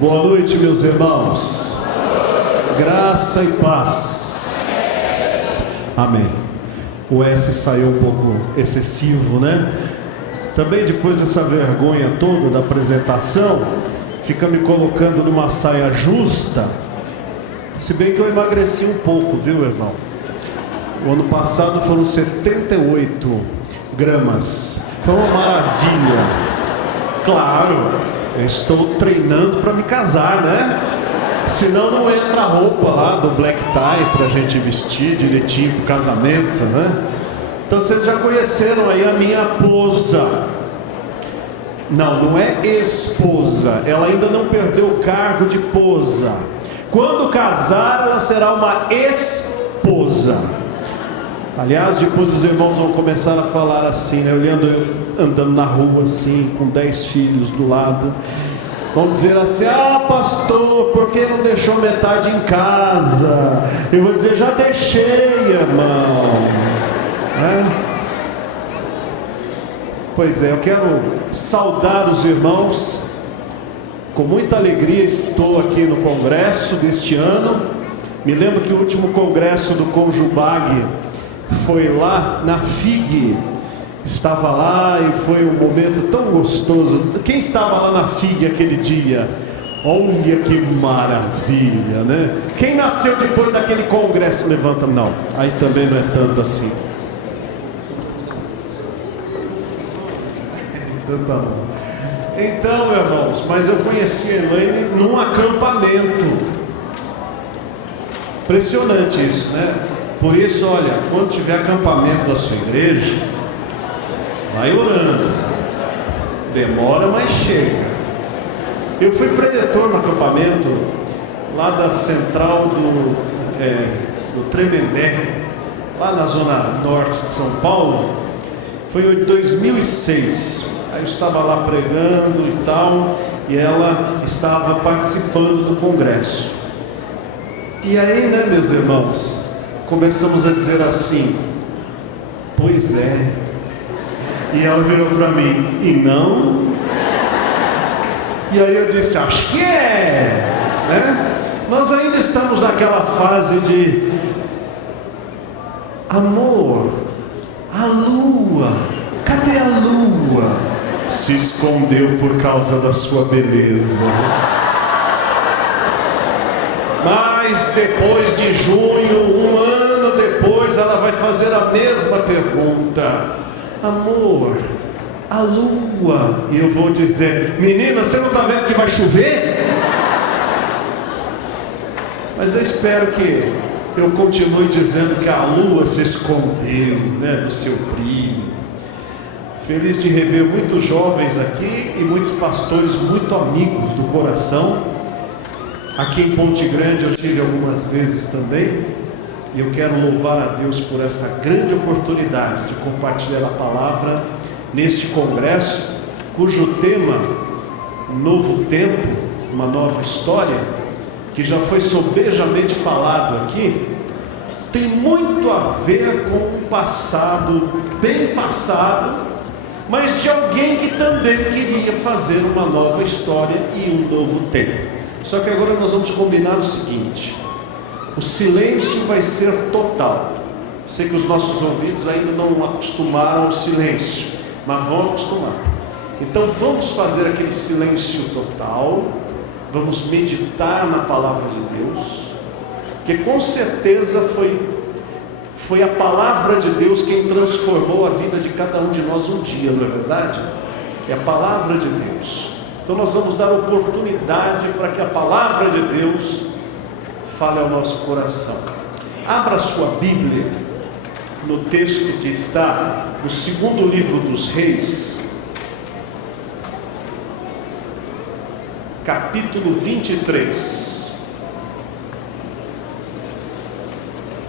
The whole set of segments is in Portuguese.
Boa noite, meus irmãos. Graça e paz. Amém. O S saiu um pouco excessivo, né? Também depois dessa vergonha toda da apresentação, fica me colocando numa saia justa. Se bem que eu emagreci um pouco, viu, irmão? O ano passado foram 78 gramas. Foi uma maravilha. Claro, eu estou treinando para me casar, né? Senão não entra a roupa lá do black tie para a gente vestir direitinho para o casamento, né? Então vocês já conheceram aí a minha posa. Não é esposa. Ela ainda não perdeu o cargo de posa. Quando casar, ela será uma esposa. Aliás, depois os irmãos vão começar a falar assim, né? Olhando eu andando na rua assim, com 10 filhos do lado. Vão dizer assim: ah, pastor, por que não deixou metade em casa? Eu vou dizer: já deixei, irmão. Pois é, eu quero saudar os irmãos. Com muita alegria estou aqui no congresso deste ano. Me lembro que o último congresso do Conjubag foi lá na FIG. Estava lá e foi um momento tão gostoso. Quem estava lá na FIG aquele dia? Olha que maravilha, né? Quem nasceu depois daquele congresso? Levanta, não. Aí também não é tanto assim. Então, irmãos, mas eu conheci a Elaine num acampamento. Impressionante isso, né? Por isso, olha, quando tiver acampamento da sua igreja, vai orando. Demora, mas chega. Eu fui preletor no acampamento lá da central do Tremembé, lá na zona norte de São Paulo. Foi em 2006. Aí eu estava lá pregando e tal, e ela estava participando do congresso. E aí, né, meus irmãos, começamos a dizer assim: pois é. E ela virou para mim: e não? E aí eu disse: acho que é, né? Nós ainda estamos naquela fase de amor, a lua, cadê a lua? Se escondeu por causa da sua beleza. Mas depois de junho, um ano depois, ela vai fazer a mesma pergunta: amor, a lua. E eu vou dizer: menina, você não está vendo que vai chover? Mas eu espero que eu continue dizendo que a lua se escondeu, né, do seu brilho. Feliz de rever muitos jovens aqui e muitos pastores muito amigos do coração. Aqui em Ponte Grande eu estive algumas vezes também. E eu quero louvar a Deus por esta grande oportunidade de compartilhar a palavra neste congresso, cujo tema, Novo Tempo, uma nova história, que já foi sobejamente falado aqui, tem muito a ver com o passado, bem passado, mas de alguém que também queria fazer uma nova história e um novo tempo. Só que agora nós vamos combinar o seguinte: o silêncio vai ser total. Sei que os nossos ouvidos ainda não acostumaram ao silêncio, mas vão acostumar. Então vamos fazer aquele silêncio total. Vamos meditar na palavra de Deus, que com certeza foi a palavra de Deus quem transformou a vida de cada um de nós um dia, não é verdade? É a palavra de Deus. Então nós vamos dar oportunidade para que a palavra de Deus fale ao nosso coração. Abra sua Bíblia no texto que está no segundo livro dos Reis, capítulo 23.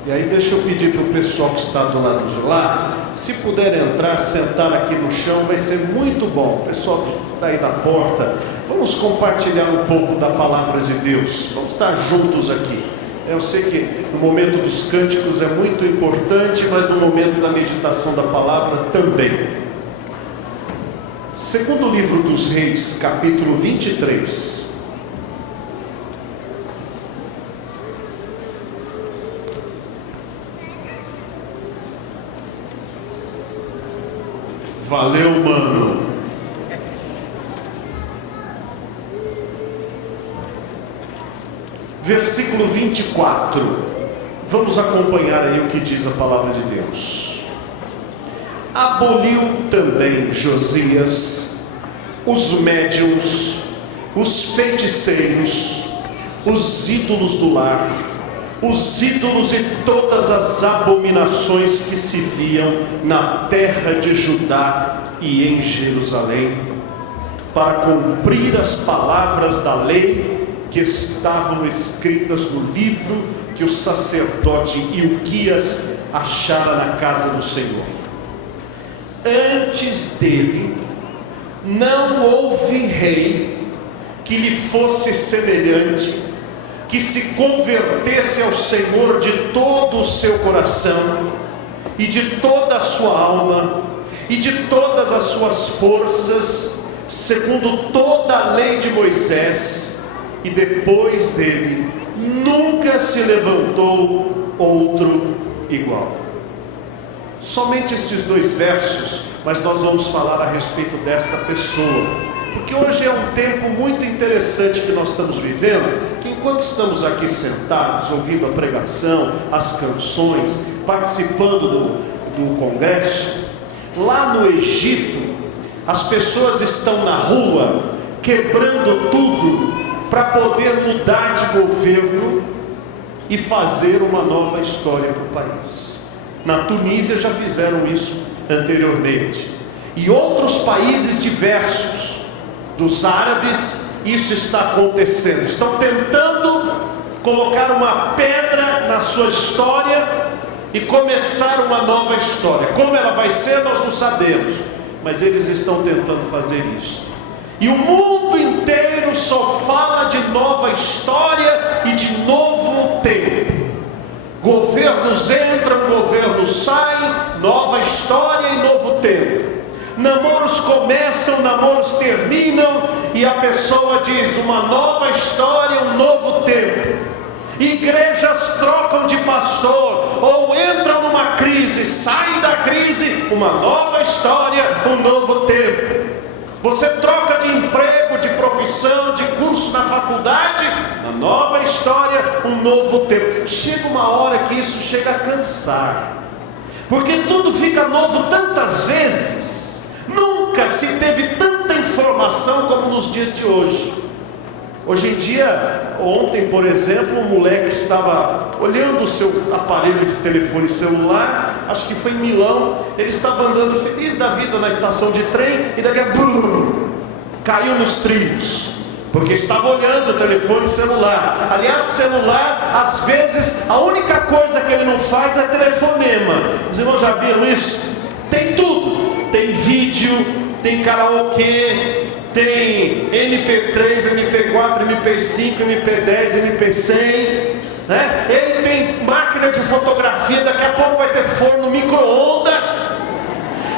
E aí deixa eu pedir para o pessoal que está do lado de lá, se puder entrar, sentar aqui no chão, vai ser muito bom. O pessoal que está aí na porta, vamos compartilhar um pouco da palavra de Deus. Vamos estar juntos aqui. Eu sei que no momento dos cânticos é muito importante, mas no momento da meditação da palavra também. Segundo livro dos Reis, capítulo 23. Valeu, mano. Versículo 24. Vamos acompanhar aí o que diz a palavra de Deus. Aboliu também Josias os médiuns, os feiticeiros, os ídolos do lar, os ídolos e todas as abominações que se viam na terra de Judá e em Jerusalém, para cumprir as palavras da lei que estavam escritas no livro que o sacerdote Ilquias achara na casa do Senhor. Antes dele não houve rei que lhe fosse semelhante, que se convertesse ao Senhor de todo o seu coração e de toda a sua alma e de todas as suas forças, segundo toda a lei de Moisés, e depois dele nunca se levantou outro igual. Somente estes 2 versos, mas nós vamos falar a respeito desta pessoa, porque hoje é um tempo muito interessante que nós estamos vivendo, que enquanto estamos aqui sentados, ouvindo a pregação, as canções, participando do congresso, lá no Egito, as pessoas estão na rua, quebrando tudo, para poder mudar de governo e fazer uma nova história para o país. Na Tunísia já fizeram isso anteriormente, e outros países diversos dos árabes, isso está acontecendo. Estão tentando colocar uma pedra na sua história e começar uma nova história. Como ela vai ser, nós não sabemos, mas eles estão tentando fazer isso. E o mundo inteiro só fala de nova história e de novo tempo. Governos entram, governos saem, nova história e novo tempo. Namoros começam, namoros terminam, e a pessoa diz: uma nova história, um novo tempo. Igrejas trocam de pastor, ou entram numa crise, saem da crise, uma nova história, um novo tempo. Você troca de emprego, de profissão, de curso na faculdade, uma nova história, um novo tempo. Chega uma hora que isso chega a cansar, porque tudo fica novo tantas vezes. Nunca se teve tanta informação como nos dias de hoje. Hoje em dia, ontem por exemplo, um moleque estava olhando o seu aparelho de telefone celular, acho que foi em Milão. Ele estava andando feliz da vida na estação de trem, e daqui a pouco caiu nos trilhos, porque estava olhando o telefone celular. Aliás, celular, às vezes, a única coisa que ele não faz é telefonema. Os irmãos já viram isso? Tem tudo, tem vídeo, tem karaokê, tem MP3, MP4, MP5, MP10, MP100, né? Ele tem máquina de fotografia, daqui a pouco vai ter forno micro-ondas.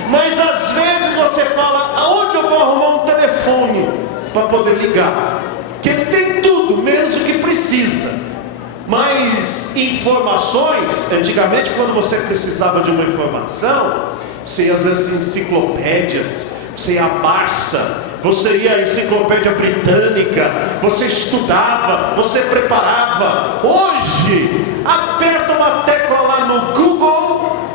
Mas às vezes você fala: aonde eu vou arrumar um telefone para poder ligar? Que ele tem tudo, menos o que precisa. Mas informações, antigamente, quando você precisava de uma informação, você ia às enciclopédias, você ia à Barça, você ia à Enciclopédia Britânica, você estudava, você preparava. Hoje, aperta uma tecla lá no Google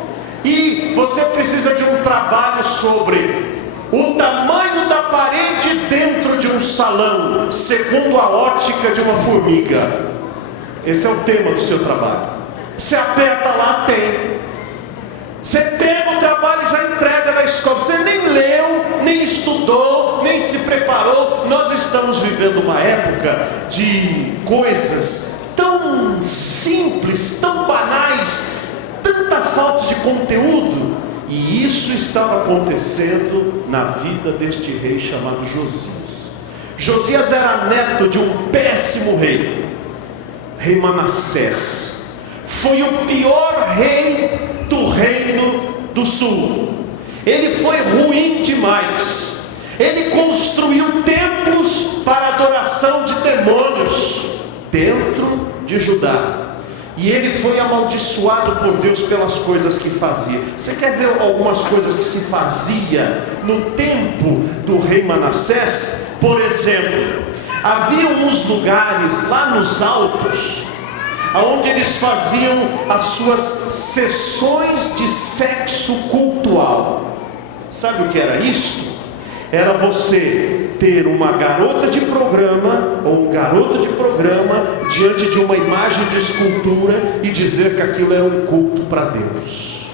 e você precisa de um trabalho sobre o tamanho da parede dentro de um salão, segundo a ótica de uma formiga. Esse é o tema do seu trabalho. Você aperta lá, tem. Você pega o trabalho e já entrega na escola. Você nem leu, nem estudou, nem se preparou. Nós estamos vivendo uma época de coisas tão simples, tão banais, tanta falta de conteúdo. E isso estava acontecendo na vida deste rei chamado Josias. Josias era neto de um péssimo rei, rei Manassés. Foi o pior rei do reino do sul. Ele foi ruim demais. Ele construiu templos para adoração de demônios dentro de Judá. E ele foi amaldiçoado por Deus pelas coisas que fazia. Você quer ver algumas coisas que se fazia no tempo do rei Manassés? Por exemplo, havia uns lugares lá nos altos, onde eles faziam as suas sessões de sexo cultual. Sabe o que era isto? Era você ter uma garota de programa ou um garoto de programa diante de uma imagem de escultura e dizer que aquilo era um culto para Deus.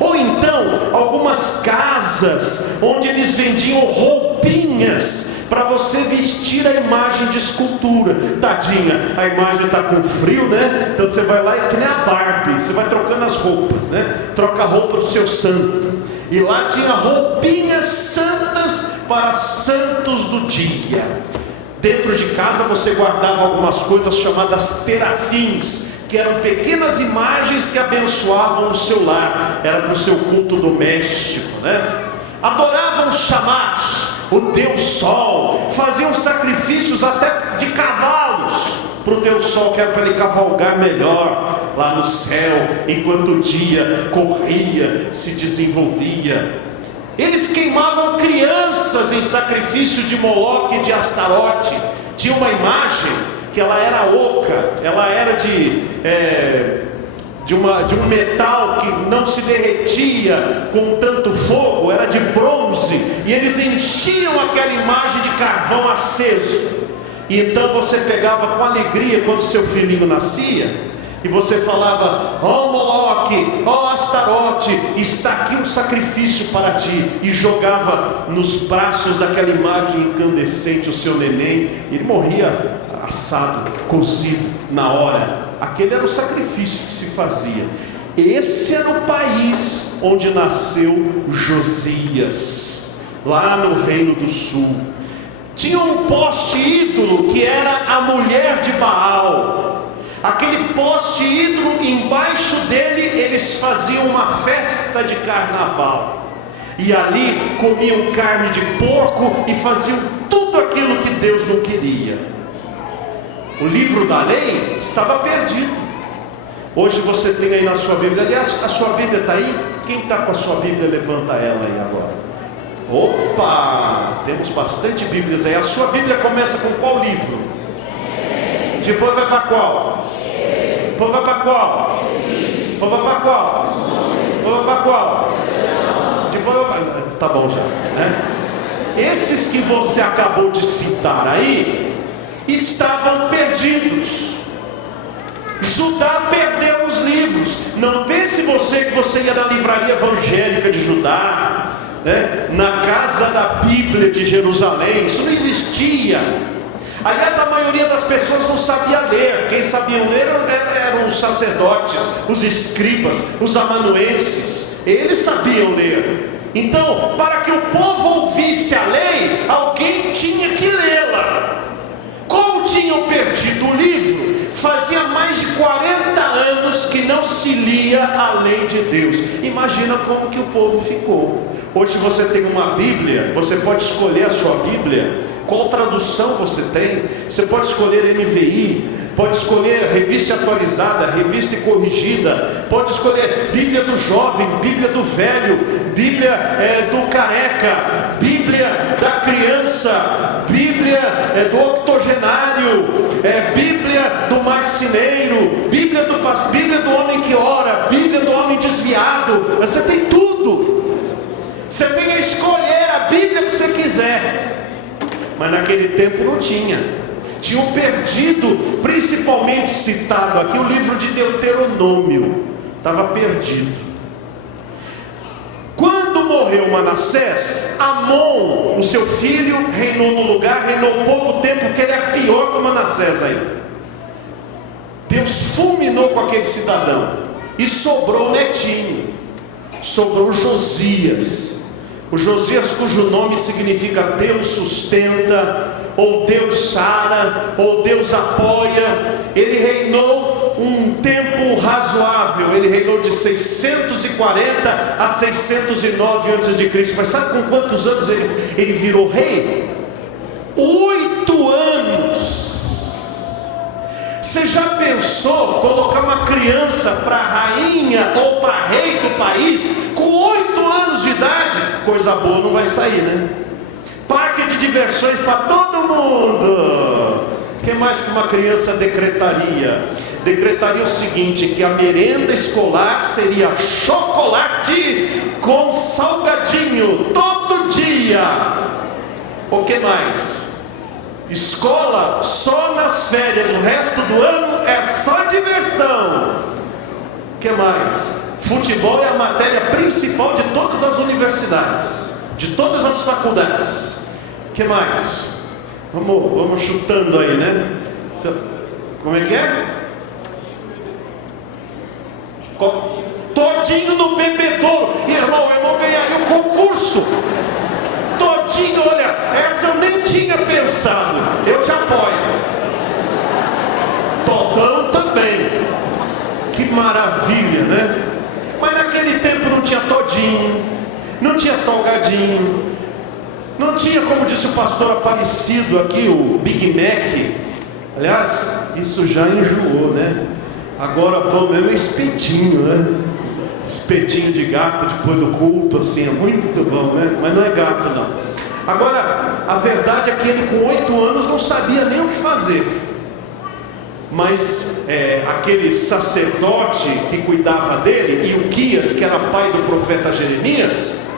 Ou então, algumas casas onde eles vendiam roupinhas para você vestir a imagem de escultura. Tadinha, a imagem está com frio, né? Então você vai lá e que nem a Barbie, você vai trocando as roupas, né? Troca a roupa do seu santo. E lá tinha roupinhas santas para santos do dia. Dentro de casa você guardava algumas coisas chamadas terafins, que eram pequenas imagens que abençoavam o seu lar. Era para o seu culto doméstico, né? Adoravam Shamash, o Deus Sol. Faziam sacrifícios até de cavalos para o Deus Sol, que era para ele cavalgar melhor lá no céu, enquanto o dia corria, se desenvolvia. Eles queimavam crianças em sacrifício de Moloque e de Astarote. Tinha uma imagem que ela era oca, ela era de um metal que não se derretia com tanto fogo, era de bronze, e eles enchiam aquela imagem de carvão aceso. E então você pegava com alegria quando seu filhinho nascia, e você falava: ó Moloque, ó Astarote, está aqui um sacrifício para ti. E jogava nos braços daquela imagem incandescente o seu neném. Ele morria assado, cozido na hora. Aquele era o sacrifício que se fazia. Esse era o país onde nasceu Josias, lá no Reino do Sul. Tinha um poste ídolo que era a mulher de Baal. Aquele poste ídolo, embaixo dele eles faziam uma festa de carnaval, e ali comiam carne de porco e faziam tudo aquilo que Deus não queria. O livro da lei estava perdido. Hoje você tem aí na sua Bíblia, aliás, a sua Bíblia está aí? Quem está com a sua Bíblia, levanta ela aí agora. Opa, temos bastante Bíblias aí. A sua Bíblia começa com qual livro? Depois vai para qual? Depois vai para qual? Depois vai para qual? Depois vai para qual? Depois vai para... Tá bom já, né? Esses que você acabou de citar aí estavam perdidos. Judá perdeu os livros. Não pense você que você ia na livraria evangélica de Judá, né? Na casa da Bíblia de Jerusalém. Isso não existia. Aliás, a maioria das pessoas não sabia ler. Quem sabiam ler eram os sacerdotes, os escribas, os amanuenses. Eles sabiam ler. Então, para que o povo ouvisse a lei, alguém tinha que lê-la. Como tinham perdido o livro, fazia mais de 40 anos que não se lia a lei de Deus. Imagina como que o povo ficou. Hoje você tem uma Bíblia, você pode escolher a sua Bíblia. Qual tradução você tem? Você pode escolher NVI, pode escolher revista atualizada, revista corrigida, pode escolher Bíblia do jovem, Bíblia do velho, Bíblia do careca, Bíblia da criança, Bíblia do octogenário, Bíblia do marceneiro, Bíblia do homem que ora, Bíblia do homem desviado. Você tem tudo. Você tem a escolher a Bíblia que você quiser. Mas naquele tempo não tinha. Tinham perdido, principalmente citado aqui, o livro de Deuteronômio. Estava perdido. Quando morreu Manassés, Amon, o seu filho, reinou no lugar. Reinou pouco tempo, porque ele é pior que o Manassés aí. Deus fulminou com aquele cidadão. E sobrou o netinho. Sobrou Josias. O Josias, cujo nome significa Deus sustenta, ou Deus sara, ou Deus apoia. Ele reinou um tempo razoável. Ele reinou de 640 a 609 a.C. Mas sabe com quantos anos ele virou rei? 8 anos. Você já pensou colocar uma criança para rainha ou para rei do país com 8 anos de idade? Coisa boa não vai sair, né? Parque de diversões para todo mundo. O que mais que uma criança decretaria? Decretaria o seguinte, que a merenda escolar seria chocolate com salgadinho todo dia. O que mais? Escola só nas férias, o resto do ano é só diversão. O que mais? Futebol é a matéria principal de todas as universidades, de todas as faculdades. O que mais? Vamos chutando aí, né? Então, como é que é? Todinho no bebedouro. Irmão ganharia o concurso. Todinho, olha, essa eu nem tinha pensado. Eu te apoio. Todão também. Que maravilha, né? Mas naquele tempo não tinha todinho, não tinha salgadinho, não tinha, como disse o pastor Aparecido aqui, o Big Mac. Aliás, isso já enjoou, né? Agora bom mesmo é espetinho, né? Espetinho de gato depois do culto, assim, é muito bom, né? Mas não é gato não. Agora, a verdade é que ele com 8 anos não sabia nem o que fazer. Mas aquele sacerdote que cuidava dele, Ilquias, que era pai do profeta Jeremias,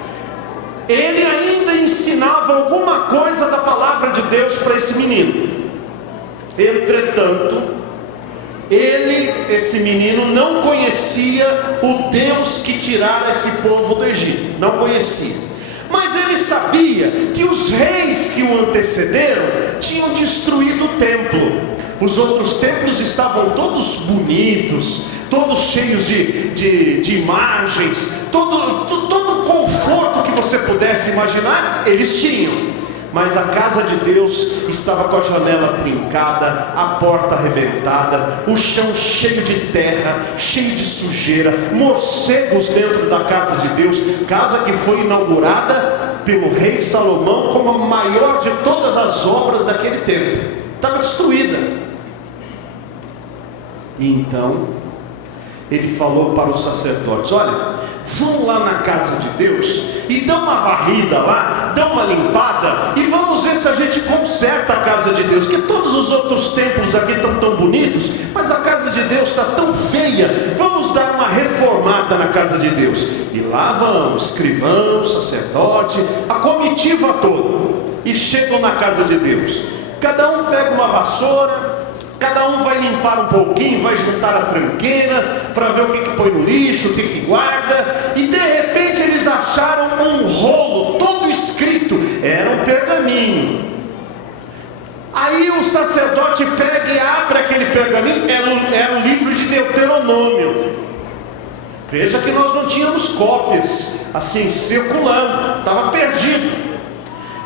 ele ainda ensinava alguma coisa da palavra de Deus para esse menino. Entretanto, esse menino não conhecia o Deus que tirara esse povo do Egito, não conhecia. Mas ele sabia que os reis que o antecederam tinham destruído o templo. Os outros templos estavam todos bonitos, todos cheios de imagens, todo conforto que você pudesse imaginar, eles tinham. Mas a casa de Deus estava com a janela trincada, a porta arrebentada, o chão cheio de terra, cheio de sujeira, morcegos dentro da casa de Deus, casa que foi inaugurada pelo rei Salomão como a maior de todas as obras daquele tempo. Estava destruída. E então ele falou para os sacerdotes: olha, vão lá na casa de Deus e dão uma varrida lá, dão uma limpada, e vamos ver se a gente conserta a casa de Deus, que todos os outros templos aqui estão tão bonitos, mas a casa de Deus está tão feia, vamos dar uma reformada na casa de Deus. E lá vão escrivão, sacerdote, a comitiva toda, e chegam na casa de Deus. Cada um pega uma vassoura, cada um vai limpar um pouquinho, vai juntar a tranqueira para ver o que põe no lixo, o que guarda, e de repente eles acharam um rolo todo escrito, era um pergaminho. Aí o sacerdote pega e abre aquele pergaminho, era o livro de Deuteronômio. Veja que nós não tínhamos cópias assim circulando, estava perdido.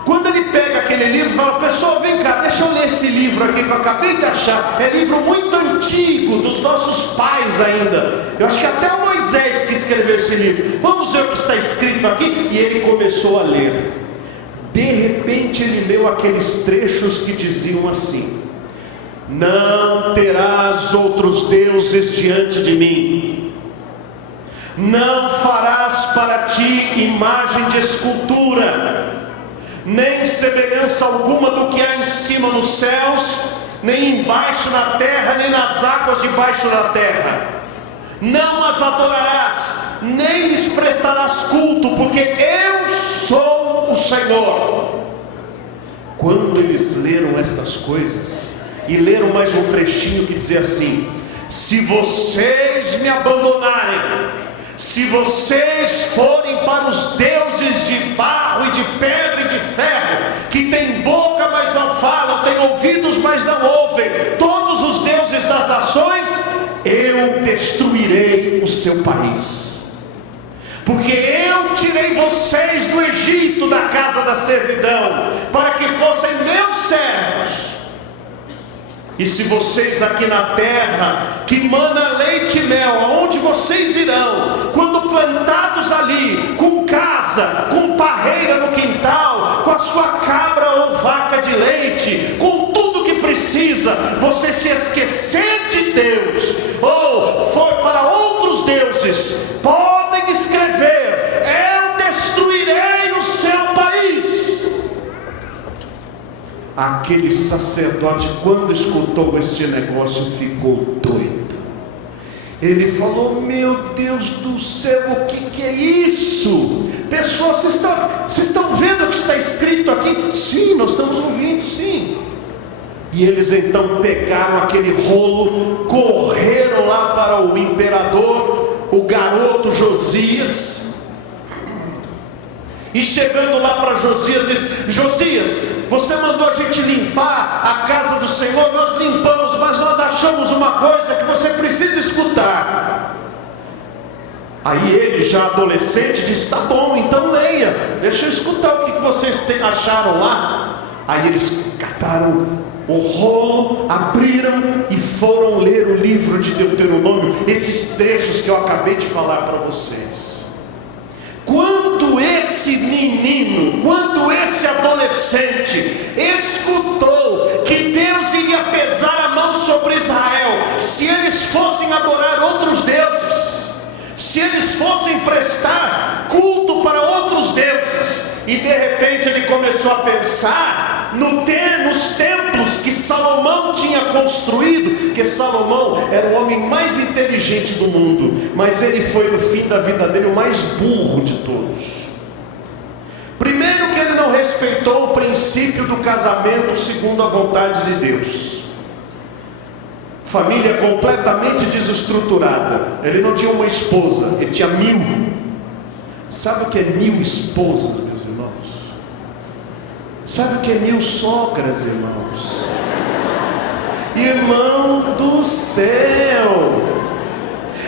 Quando ele pega aquele livro e fala: pessoal, vem cá, deixa eu ler esse livro aqui que eu acabei de achar, é livro muito antigo, dos nossos pais ainda, eu acho que até o Moisés que escreveu esse livro, vamos ver o que está escrito aqui. E ele começou a ler. De repente ele leu aqueles trechos que diziam assim: não terás outros deuses diante de mim, não farás para ti imagem de escultura, nem semelhança alguma do que há em cima nos céus, nem embaixo na terra, nem nas águas debaixo da terra. Não as adorarás, nem lhes prestarás culto, porque eu sou o Senhor. Quando eles leram estas coisas, e leram mais um trechinho que dizia assim: se vocês me abandonarem, se vocês forem para os deuses de barro e de pedra e de ferro, que têm boca mas não falam, têm ouvidos mas não ouvem, todos os deuses das nações, eu destruirei o seu país, porque eu tirei vocês do Egito, da casa da servidão, para que fossem meus servos. E se vocês aqui na terra, que mana leite e mel, aonde vocês irão, quando plantados ali, com casa, com parreira no quintal, com a sua cabra ou vaca de leite, com tudo que precisa, você se esquecer de Deus, ou foi para outros deuses, podem escrever: eu destruirei o seu país. Aquele sacerdote, quando escutou este negócio, ficou doido. Ele falou: meu Deus do céu, o que é isso? Pessoal, vocês estão vendo o que está escrito aqui? Sim, nós estamos ouvindo, sim. E eles então pegaram aquele rolo, correram lá para o imperador, o garoto Josias, e chegando lá para Josias, disse: Josias, você mandou a gente limpar a casa do Senhor, nós limpamos, mas nós achamos uma coisa que você precisa escutar. Aí ele, já adolescente, disse: tá bom, então leia, deixa eu escutar o que vocês acharam lá. Aí eles cataram o rolo, abriram e foram ler o livro de Deuteronômio, esses trechos que eu acabei de falar para vocês. Quando esse menino, quando esse adolescente escutou que Deus iria pesar a mão sobre Israel, se eles fossem adorar outros deuses, se eles fossem prestar culto para outros deuses, e de repente ele começou a pensar nos templos que Salomão tinha construído, porque Salomão era o homem mais inteligente do mundo, mas ele foi no fim da vida dele o mais burro de todos. Primeiro, que ele não respeitou o princípio do casamento segundo a vontade de Deus. Família completamente desestruturada. Ele não tinha uma esposa, ele tinha 1000. Sabe o que é 1000 esposas, meus irmãos? Sabe o que é 1000 sogras, irmãos? Irmão do céu!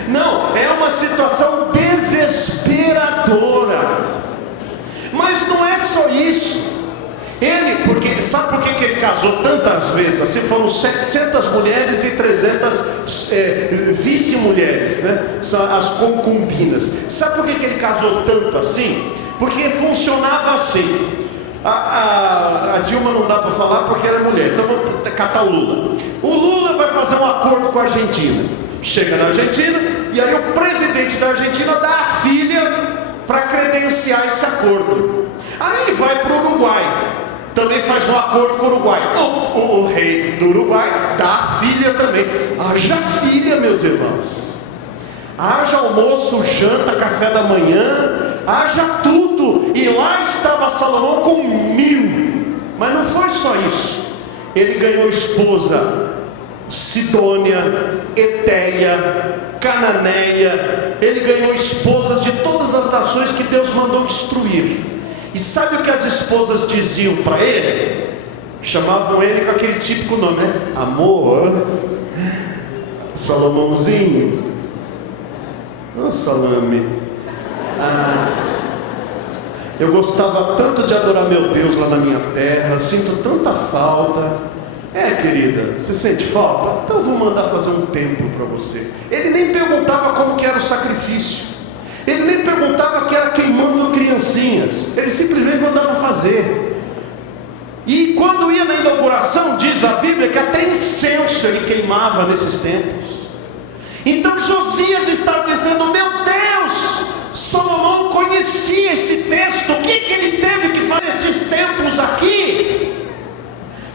Não, é uma situação desesperadora. Mas não é só isso. Sabe por que ele casou tantas vezes? Assim, foram 700 mulheres e 300 vice-mulheres, né? São as concubinas. Sabe por que ele casou tanto assim? Porque funcionava assim. A Dilma não dá para falar porque ela é mulher, então vamos catar o Lula. O Lula vai fazer um acordo com a Argentina. Chega na Argentina, e aí o presidente da Argentina dá a filha para credenciar esse acordo. Aí ele vai para o Uruguai, também faz um acordo com o Uruguai. O rei do Uruguai dá a filha também. Haja filha, meus irmãos. Haja almoço, janta, café da manhã, haja tudo. E lá estava Salomão com 1000. Mas não foi só isso. Ele ganhou esposa Sidônia, Eteia, Cananeia. Ele ganhou esposas de todas as nações que Deus mandou destruir. E sabe o que as esposas diziam para ele? Chamavam ele com aquele típico nome, né? Amor, Salomãozinho, oh, salame, eu gostava tanto de adorar meu Deus lá na minha terra, eu sinto tanta falta. Querida, você sente falta? Então eu vou mandar fazer um templo para você. Ele nem perguntava como que era o sacrifício, ele nem perguntava que era queimando criancinhas, ele simplesmente mandava fazer. E quando ia na inauguração, diz a Bíblia que até incenso ele queimava nesses templos. Então Josias estava dizendo: meu Deus, Salomão conhecia esse texto, o que ele teve que fazer esses templos aqui?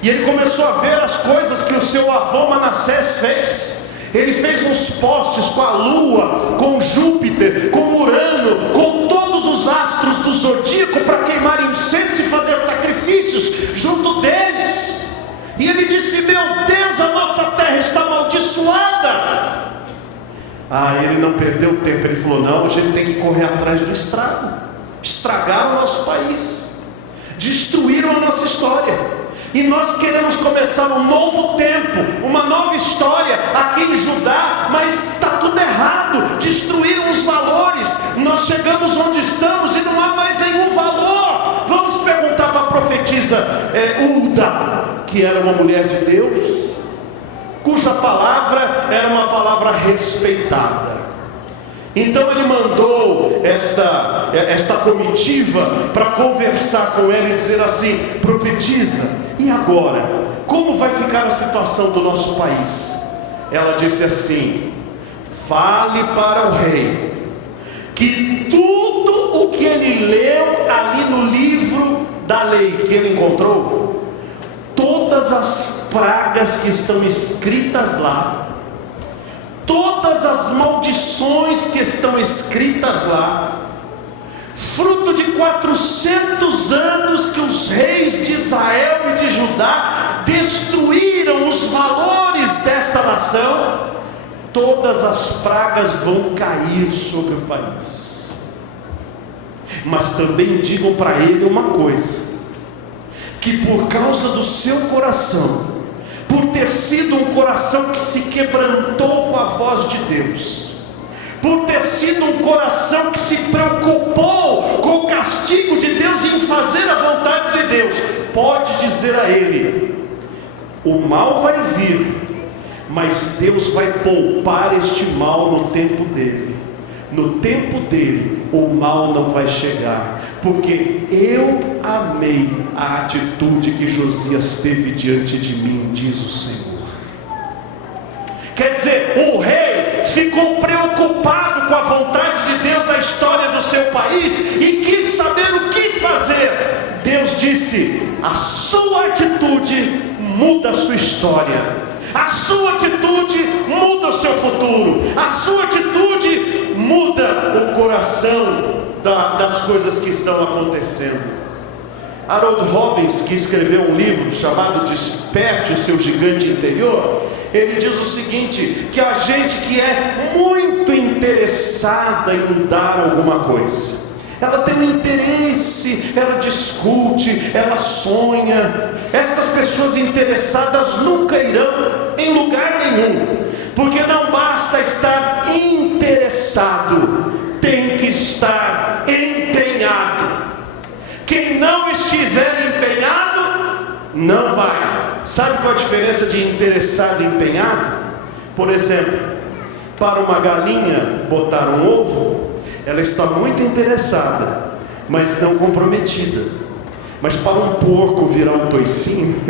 E ele começou a ver as coisas que o seu avô Manassés fez. Ele fez uns postes com a lua, com Júpiter, com Urano, com todos os astros do zodíaco, para queimar incenso e fazer sacrifícios junto deles. E ele disse: meu Deus, a nossa terra está amaldiçoada. Ele não perdeu tempo, ele falou: não, a gente tem que correr atrás do estrago. Estragaram o nosso país, destruíram a nossa história. E nós queremos começar um novo tempo, uma nova história aqui em Judá, mas está tudo errado, destruíram os valores, nós chegamos onde estamos e não há mais nenhum valor. Vamos perguntar para a profetisa Hulda, que era uma mulher de Deus, cuja palavra era uma palavra respeitada. Então ele mandou esta comitiva para conversar com ela e dizer assim: profetiza, e agora? Como vai ficar a situação do nosso país? ela disse assim: fale para o rei que tudo o que ele leu ali no livro da lei que ele encontrou, todas as pragas que estão escritas lá, todas as maldições que estão escritas lá, fruto de 400 anos que os reis de Israel e de Judá destruíram os valores desta nação, todas as pragas vão cair sobre o país. Mas também digam para ele uma coisa: que por causa do seu coração, por ter sido um coração que se quebrantou com a voz de Deus, por ter sido um coração que se preocupou com o castigo de Deus e em fazer a vontade de Deus, pode dizer a ele: o mal vai vir, mas Deus vai poupar este mal no tempo dele. No tempo dele o mal não vai chegar, porque eu amei a atitude que Josias teve diante de mim, diz o Senhor. Quer dizer, o rei ficou preocupado com a vontade de Deus na história do seu país e quis saber o que fazer. Deus disse: a sua atitude muda a sua história, a sua atitude muda o seu futuro, a sua atitude muda o coração das coisas que estão acontecendo. Harold Robbins, que escreveu um livro chamado Desperte o Seu Gigante Interior, ele diz o seguinte: que a gente que é muito interessada em dar alguma coisa, ela tem um interesse, ela discute, ela sonha, estas pessoas interessadas nunca irão em lugar nenhum, porque não basta estar interessado, tem que estar empenhado. Quem não estiver empenhado, não vai. Sabe qual a diferença de interessado e empenhado? Por exemplo, para uma galinha botar um ovo, ela está muito interessada, mas não comprometida. Mas para um porco virar um toicinho,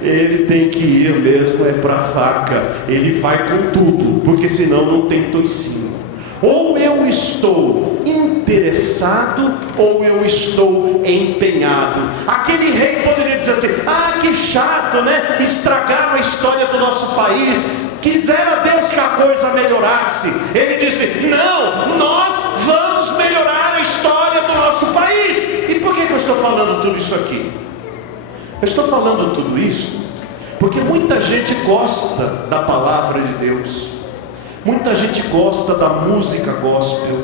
ele tem que ir mesmo, é para a faca, ele vai com tudo, porque senão não tem toicinho. Ou eu estou interessado, ou eu estou empenhado. Aquele rei poderia dizer assim: ah, que chato, né? Estragaram a história do nosso país, quisera Deus que a coisa melhorasse. Ele disse: não, nós vamos melhorar a história do nosso país. E por que eu estou falando tudo isso aqui? Eu estou falando tudo isso porque muita gente gosta da palavra de Deus, muita gente gosta da música gospel,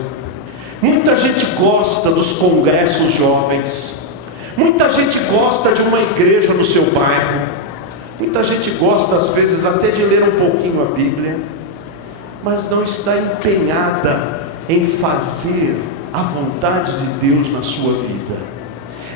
muita gente gosta dos congressos jovens, muita gente gosta de uma igreja no seu bairro, muita gente gosta às vezes até de ler um pouquinho a Bíblia, mas não está empenhada em fazer a vontade de Deus na sua vida.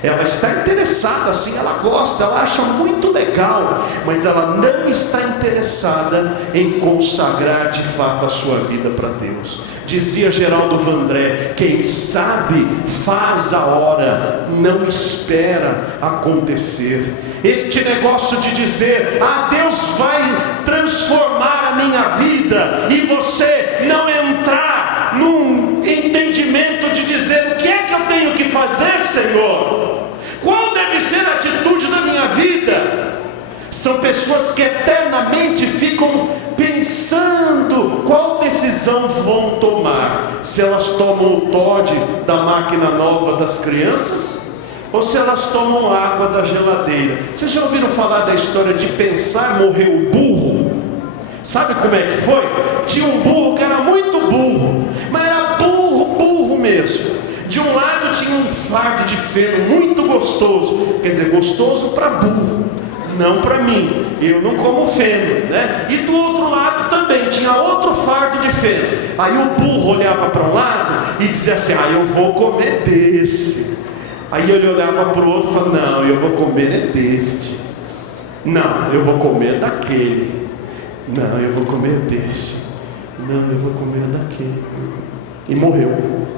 Ela está interessada assim, ela gosta, ela acha muito legal, mas ela não está interessada em consagrar de fato a sua vida para Deus. Dizia Geraldo Vandré: quem sabe faz a hora, não espera acontecer. Este negócio de dizer: ah, Deus vai transformar a minha vida, e você não entrar num entendimento de dizer: o que é que eu tenho que fazer, Senhor? Qual deve ser a atitude da minha vida? São pessoas que eternamente ficam pensando qual decisão vão tomar, se elas tomam o Toddy da máquina nova das crianças, ou se elas tomam água da geladeira. Vocês já ouviram falar da história de pensar morrer o burro? Sabe como é que foi? Tinha um burro que era muito burro, mas era burro mesmo. De um lado tinha um fardo de feno muito gostoso, quer dizer, gostoso para burro, não para mim, eu não como feno, né? E do outro lado também tinha outro fardo de feno. Aí o burro olhava para um lado e dizia assim: ah, eu vou comer desse. Aí ele olhava para o outro e falava: não, eu vou comer deste. Não, eu vou comer daquele. Não, eu vou comer deste. Não, eu vou comer daquele. E morreu.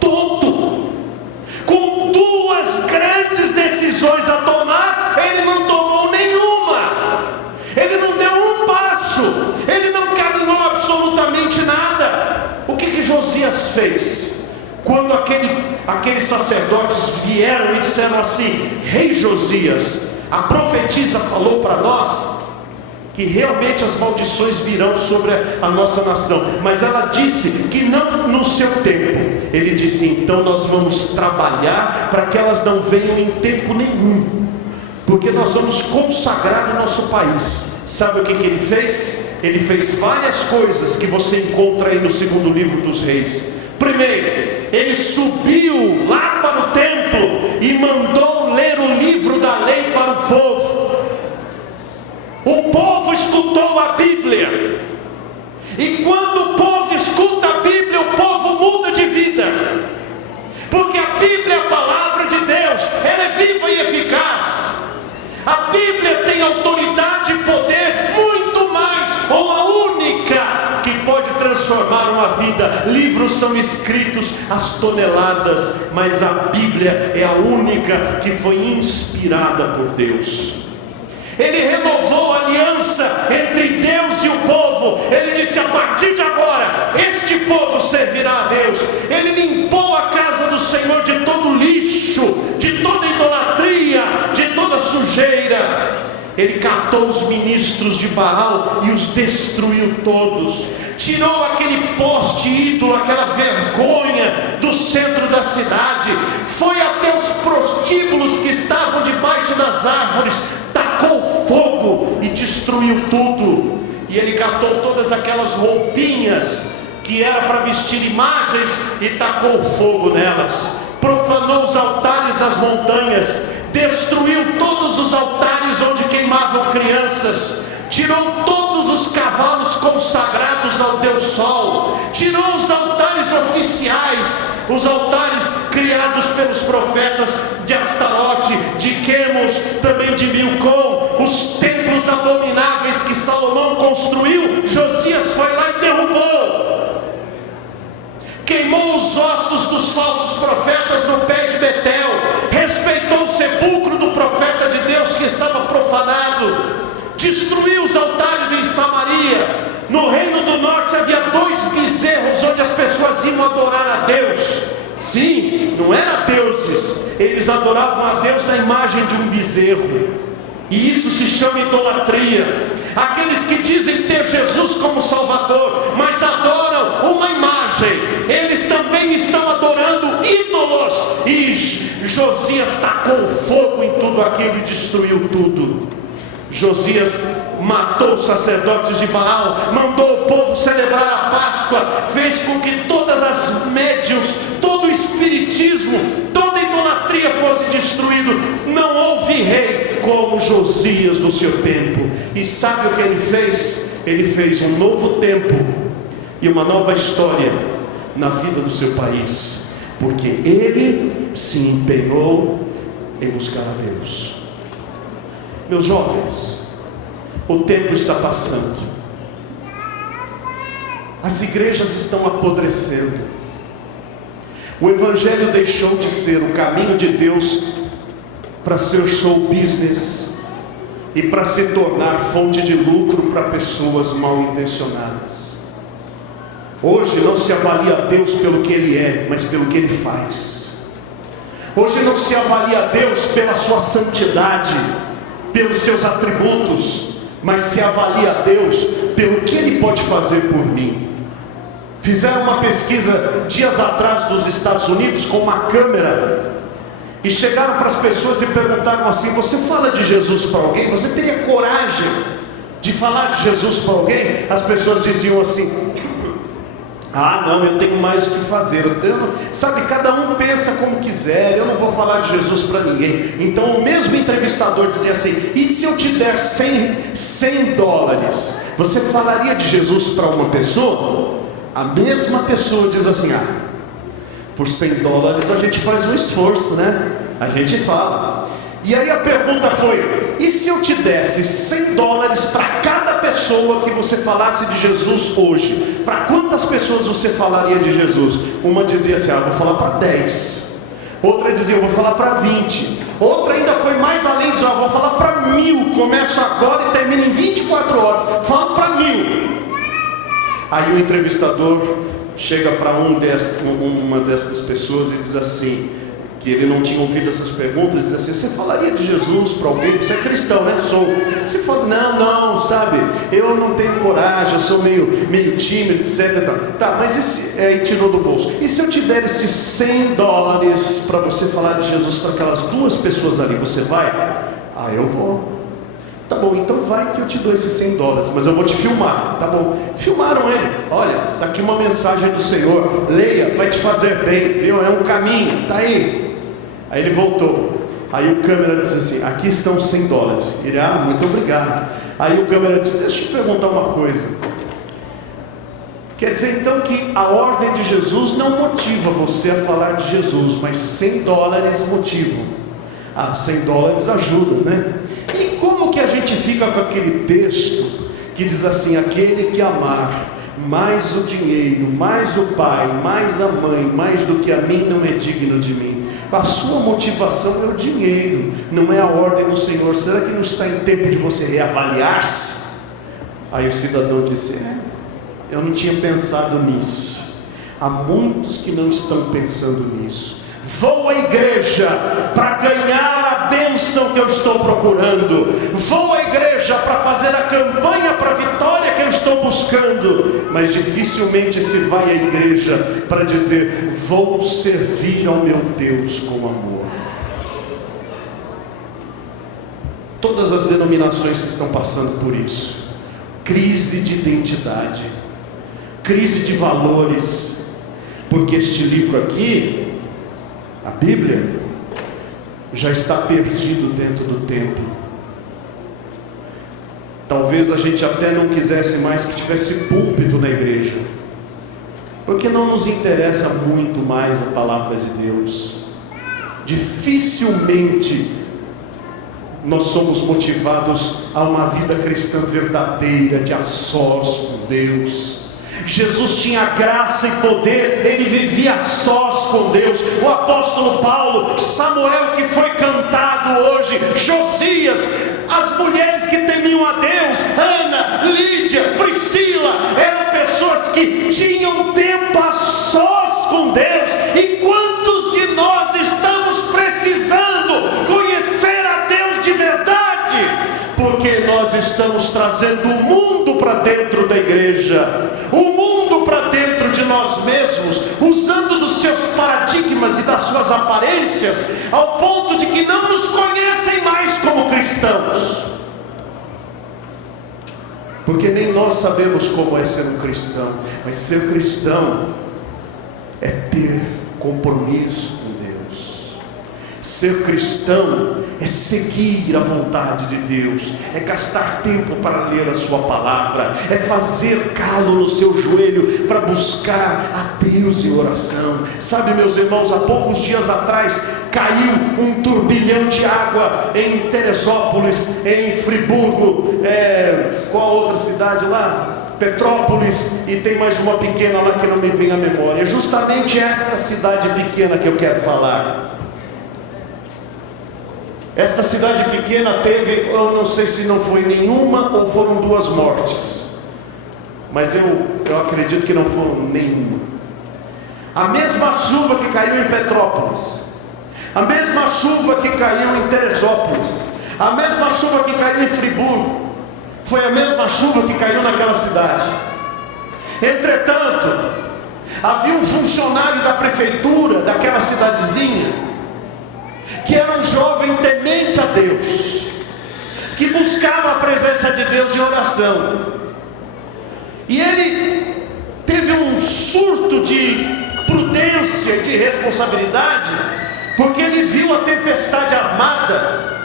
Tonto, com duas grandes decisões a tomar, ele não tomou nenhuma, ele não deu um passo, aqueles sacerdotes vieram e disseram assim: Rei Josias, a profetisa falou para nós que realmente as maldições virão sobre a nossa nação, mas ela disse que não no seu tempo. Ele disse: então nós vamos trabalhar para que elas não venham em tempo nenhum, porque nós vamos consagrar o nosso país. Sabe o que ele fez? Ele fez várias coisas que você encontra aí no segundo livro dos Reis. Primeiro, ele subiu lá para o templo e mandou ler o livro da lei para o povo. O povo escutou a Bíblia, e quando o povo escuta a Bíblia, o povo muda de vida, porque a Bíblia é a palavra de Deus, ela é viva e eficaz. A Bíblia tem autoridade e poder, muito mais, ou a única que pode transformar uma vida. Livros são escritos às toneladas, mas a Bíblia é a única que foi inspirada por Deus. Ele renovou a aliança entre Deus e o povo. Ele disse: a partir de agora, este povo servirá a Deus. Ele limpou a casa do Senhor de todo lixo, de toda idolatria, de toda sujeira. Ele catou os ministros de Baal e os destruiu todos. Tirou aquele poste ídolo, aquela vergonha do centro da cidade. Foi até os prostíbulos que estavam debaixo das árvores, tacou fogo e destruiu tudo. E ele catou todas aquelas roupinhas que era para vestir imagens e tacou fogo nelas. Profanou os altares das montanhas, destruiu todos os altares onde queimavam crianças, tirou todos os cavalos consagrados ao Deus Sol, tirou os altares oficiais, os altares criados pelos profetas de Astarote, de Quemos, também de Milcom, os templos abomináveis que Salomão construiu. Josias foi lá e derrubou, queimou os ossos dos falsos profetas no pé de Betel, respeitou o sepulcro do profeta de Deus que estava profanado, destruiu os altares em Samaria. No reino do norte havia 2 bezerros onde as pessoas iam adorar a Deus. Sim, não eram deuses, eles adoravam a Deus na imagem de um bezerro, e isso se chama idolatria. Aqueles que dizem ter Jesus como Salvador, mas adoram uma imagem, eles também estão adorando ídolos. E Josias tacou fogo em tudo aquilo e destruiu tudo. Josias matou os sacerdotes de Baal, mandou o povo celebrar a Páscoa, fez com que todas as médiuns, todo o espiritismo, toda a idolatria fosse destruído. Não houve rei como Josias no seu tempo. E sabe o que ele fez? Ele fez um novo tempo e uma nova história na vida do seu país, porque ele se empenhou em buscar a Deus. Meus jovens, o tempo está passando, as igrejas estão apodrecendo, o evangelho deixou de ser o caminho de Deus para ser show business e para se tornar fonte de lucro para pessoas mal intencionadas. Hoje não se avalia Deus pelo que Ele é, mas pelo que Ele faz. Hoje não se avalia Deus pela sua santidade, pelos seus atributos, mas se avalia a Deus pelo que Ele pode fazer por mim. Fizeram uma pesquisa dias atrás nos Estados Unidos com uma câmera, e chegaram para as pessoas e perguntaram assim: você fala de Jesus para alguém? Você teria coragem de falar de Jesus para alguém? As pessoas diziam assim: ah não, eu tenho mais o que fazer, sabe, cada um pensa como quiser, eu não vou falar de Jesus para ninguém. Então o mesmo entrevistador dizia assim: e se eu te der $100, você falaria de Jesus para uma pessoa? A mesma pessoa diz assim: ah, por $100 a gente faz um esforço, né? A gente fala. E aí a pergunta foi: e se eu te desse $100 para cada pessoa que você falasse de Jesus hoje? Para quantas pessoas você falaria de Jesus? Uma dizia assim: ah, vou falar para 10. Outra dizia: eu vou falar para 20. Outra ainda foi mais além, dizia: vou falar para 1000. Começo agora e termino em 24 horas. Falo para 1000. Aí o entrevistador chega para uma destas pessoas e diz assim, que ele não tinha ouvido essas perguntas, diz assim: você falaria de Jesus para alguém? Você é cristão, né? Sou. Você fala: não, sabe, eu não tenho coragem, eu sou meio tímido, etc. Tá, mas e se, aí tirou do bolso, e se eu te der estes $100 para você falar de Jesus para aquelas 2 pessoas ali, você vai? Ah, eu vou. Tá bom, então vai que eu te dou esses $100, mas eu vou te filmar. Tá bom. Filmaram ele. Olha, tá aqui uma mensagem do Senhor, leia, vai te fazer bem, viu? É um caminho, tá aí. Aí ele voltou. Aí o câmera disse assim: aqui estão os $100. Ele: ah, muito obrigado. Aí o câmera disse: deixa eu te perguntar uma coisa. Quer dizer então que a ordem de Jesus não motiva você a falar de Jesus, mas $100 motivam. Ah, $100 ajuda, né? E como que a gente fica com aquele texto que diz assim: aquele que amar mais o dinheiro, mais o pai, mais a mãe, mais do que a mim, não é digno de mim? A sua motivação é o dinheiro, não é a ordem do Senhor. Será que não está em tempo de você reavaliar-se? Aí o cidadão disse: eu não tinha pensado nisso. Há muitos que não estão pensando nisso. Vou à igreja para ganhar a bênção que eu estou procurando. Vou à igreja para fazer a campanha para a vitória que eu estou buscando. Mas dificilmente se vai à igreja para dizer: vou servir ao meu Deus com amor. Todas as denominações estão passando por isso. Crise de identidade, crise de valores. Porque este livro aqui, a Bíblia, já está perdido dentro do templo. Talvez a gente até não quisesse mais que tivesse púlpito na igreja, porque não nos interessa muito mais a palavra de Deus. Dificilmente nós somos motivados a uma vida cristã verdadeira, de a sós com Deus. Jesus tinha graça e poder, ele vivia a sós com Deus. O apóstolo Paulo, Samuel que foi cantado hoje, Josias, as mulheres que temiam a Deus, Ana, Lídia, Priscila, eram pessoas que tinham tempo a sós com Deus. E quantos de nós estamos precisando conhecer a Deus de verdade? Porque nós estamos trazendo o mundo para dentro da igreja, o mundo para dentro de nós mesmos, usando dos seus paradigmas e das suas aparências, ao ponto de que não nos conhecem mais como cristãos. Porque nem nós sabemos como é ser um cristão. Mas ser cristão é ter compromisso com Deus. Ser cristão é seguir a vontade de Deus, é gastar tempo para ler a sua palavra, é fazer calo no seu joelho para buscar a Deus em oração. Sabe, meus irmãos, há poucos dias atrás caiu um turbilhão de água em Teresópolis, em Friburgo, qual outra cidade lá? Petrópolis, e tem mais uma pequena lá que não me vem à memória. É justamente esta cidade pequena que eu quero falar. Esta cidade pequena teve, eu não sei se não foi nenhuma ou foram 2 mortes, mas eu acredito que não foram nenhuma. A mesma chuva que caiu em Petrópolis, a mesma chuva que caiu em Teresópolis, a mesma chuva que caiu em Friburgo, foi a mesma chuva que caiu naquela cidade. Entretanto, havia um funcionário da prefeitura daquela cidadezinha, que era um jovem temente a Deus, que buscava a presença de Deus em oração. E ele teve um surto de prudência e de responsabilidade, porque ele viu a tempestade armada,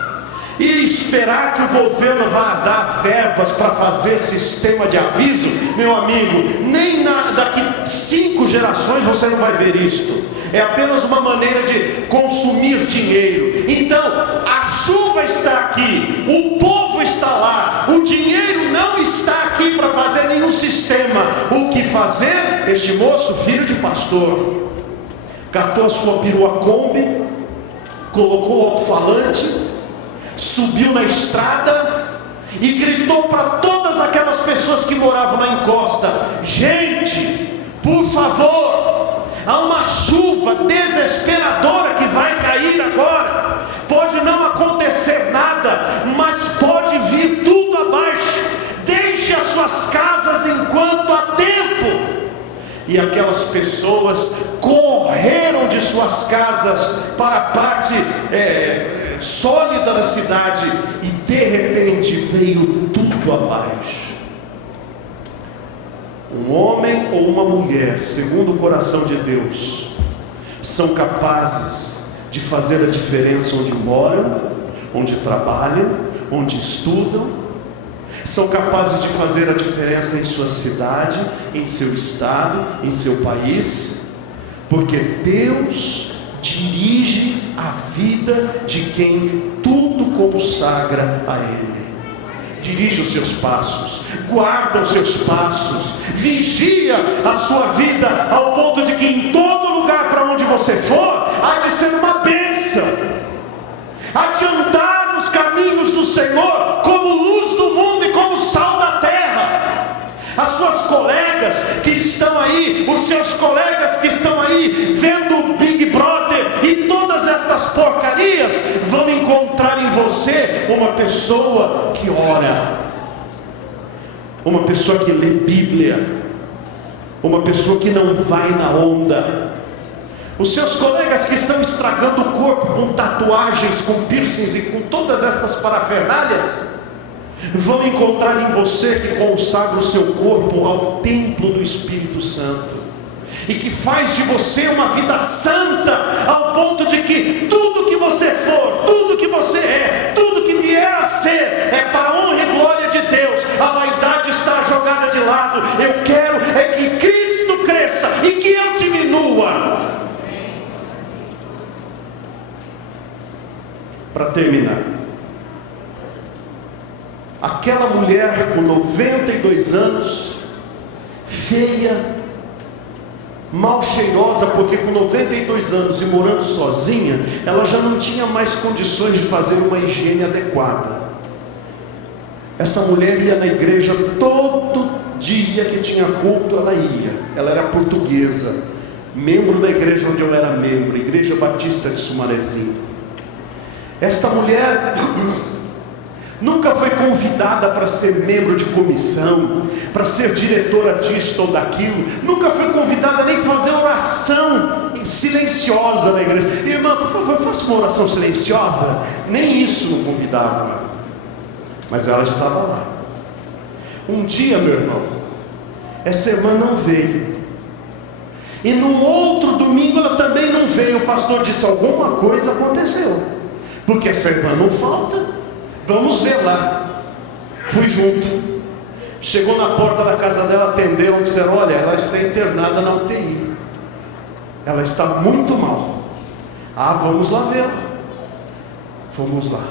e esperar que o governo vá dar verbas para fazer sistema de aviso, meu amigo, nem daqui 5 gerações você não vai ver isto. É apenas uma maneira de consumir dinheiro. Então, a chuva está aqui, o povo está lá, o dinheiro não está aqui para fazer nenhum sistema. O que fazer? Este moço, filho de pastor, catou a sua perua Kombi, colocou o alto-falante, subiu na estrada e gritou para todas aquelas pessoas que moravam na encosta: gente, por favor, há uma chuva desesperadora que vai cair agora. Pode não acontecer nada, mas pode vir tudo abaixo. Deixe as suas casas enquanto há tempo. E aquelas pessoas correram de suas casas para a parte sólida da cidade, e de repente veio tudo abaixo. Um homem ou uma mulher, segundo o coração de Deus, são capazes de fazer a diferença onde moram, onde trabalham, onde estudam. São capazes de fazer a diferença em sua cidade, em seu estado, em seu país, porque Deus dirige a vida de quem tudo consagra a Ele. Dirige os seus passos, guarda os seus passos, vigia a sua vida, ao ponto de que em todo lugar para onde você for, há de ser uma bênção, há de andar nos caminhos do Senhor como luz do mundo e como sal da terra. As suas colegas que estão aí, os seus colegas que estão aí vendo o Big Brother e todas estas porcarias, vão encontrar em você uma pessoa que ora, uma pessoa que lê Bíblia, uma pessoa que não vai na onda. Os seus colegas que estão estragando o corpo com tatuagens, com piercings e com todas estas parafernálias, vão encontrar em você que consagra o seu corpo ao templo do Espírito Santo, e que faz de você uma vida santa, ao ponto de que tudo que você for, tudo que você é, tudo que vier a ser, é para a honra e glória de Deus. A vaidade está jogada de lado. Eu quero é que Cristo cresça e que eu diminua. Para terminar, aquela mulher com 92 anos, feia, mal cheirosa, porque com 92 anos e morando sozinha, ela já não tinha mais condições de fazer uma higiene adequada. Essa mulher ia na igreja todo dia que tinha culto, ela ia. Ela era portuguesa, membro da igreja onde eu era membro, Igreja Batista de Sumarezinho. Esta mulher nunca foi convidada para ser membro de comissão, para ser diretora disto ou daquilo. Nunca foi convidada nem para fazer oração silenciosa na igreja. Irmã, por favor, faça uma oração silenciosa. Nem isso não convidava. Mas ela estava lá. Um dia, meu irmão, essa irmã não veio. E no outro domingo ela também não veio. O pastor disse: alguma coisa aconteceu, porque essa irmã não falta. Vamos ver lá. Fui junto. Chegou na porta da casa dela, atendeu, disseram: olha, ela está internada na UTI, ela está muito mal. Ah, vamos lá vê-la. Fomos lá.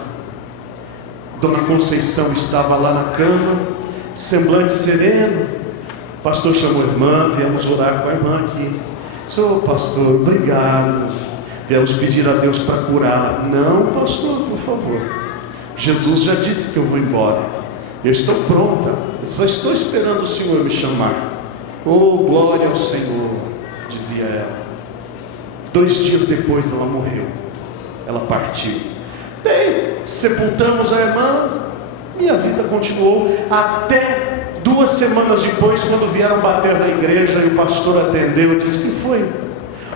Dona Conceição estava lá na cama, semblante sereno. O pastor chamou a irmã, viemos orar com a irmã aqui. Senhor pastor, obrigado, viemos pedir a Deus para curá-la. Não, pastor, por favor, Jesus já disse que eu vou embora, eu estou pronta, eu só estou esperando o Senhor me chamar. Oh, glória ao Senhor, dizia ela. 2 dias depois ela morreu, ela partiu. Bem, sepultamos a irmã, minha vida continuou, até 2 semanas depois, quando vieram bater na igreja e o pastor atendeu, disse: que foi?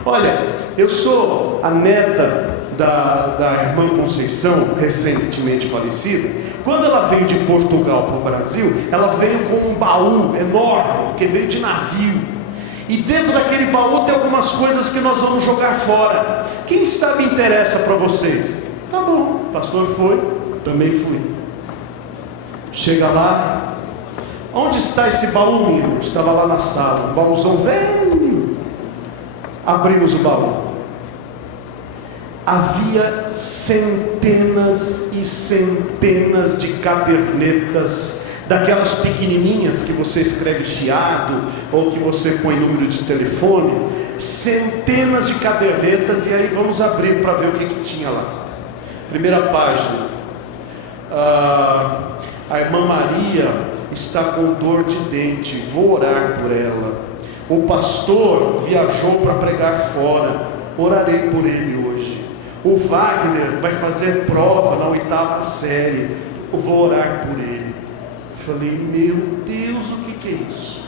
Olha, eu sou a neta da irmã Conceição, recentemente falecida. Quando ela veio de Portugal para o Brasil, ela veio com um baú enorme, que veio de navio, e dentro daquele baú tem algumas coisas que nós vamos jogar fora. Quem sabe interessa para vocês? Tá bom, o pastor foi, também fui. Chega lá: onde está esse baú, menino? Estava lá na sala, um baúzão velho. Abrimos o baú. Havia centenas e centenas de cadernetas, daquelas pequenininhas que você escreve fiado, ou que você põe número de telefone. Centenas de cadernetas. E aí vamos abrir para ver o que tinha lá. Primeira página: a irmã Maria está com dor de dente, vou orar por ela. O pastor viajou para pregar fora, orarei por ele hoje. O Wagner vai fazer prova na 8ª série, eu vou orar por ele. Falei, meu Deus, o que é isso?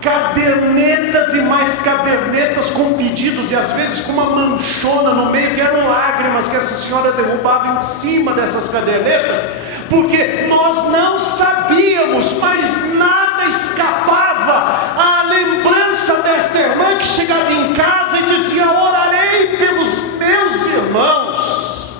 Cadernetas e mais cadernetas com pedidos, e às vezes com uma manchona no meio, que eram lágrimas que essa senhora derrubava em cima dessas cadernetas, porque nós não sabíamos, mas nada escapava à lembrança desta irmã que chegava em casa e dizia, orarei pelos meus irmãos.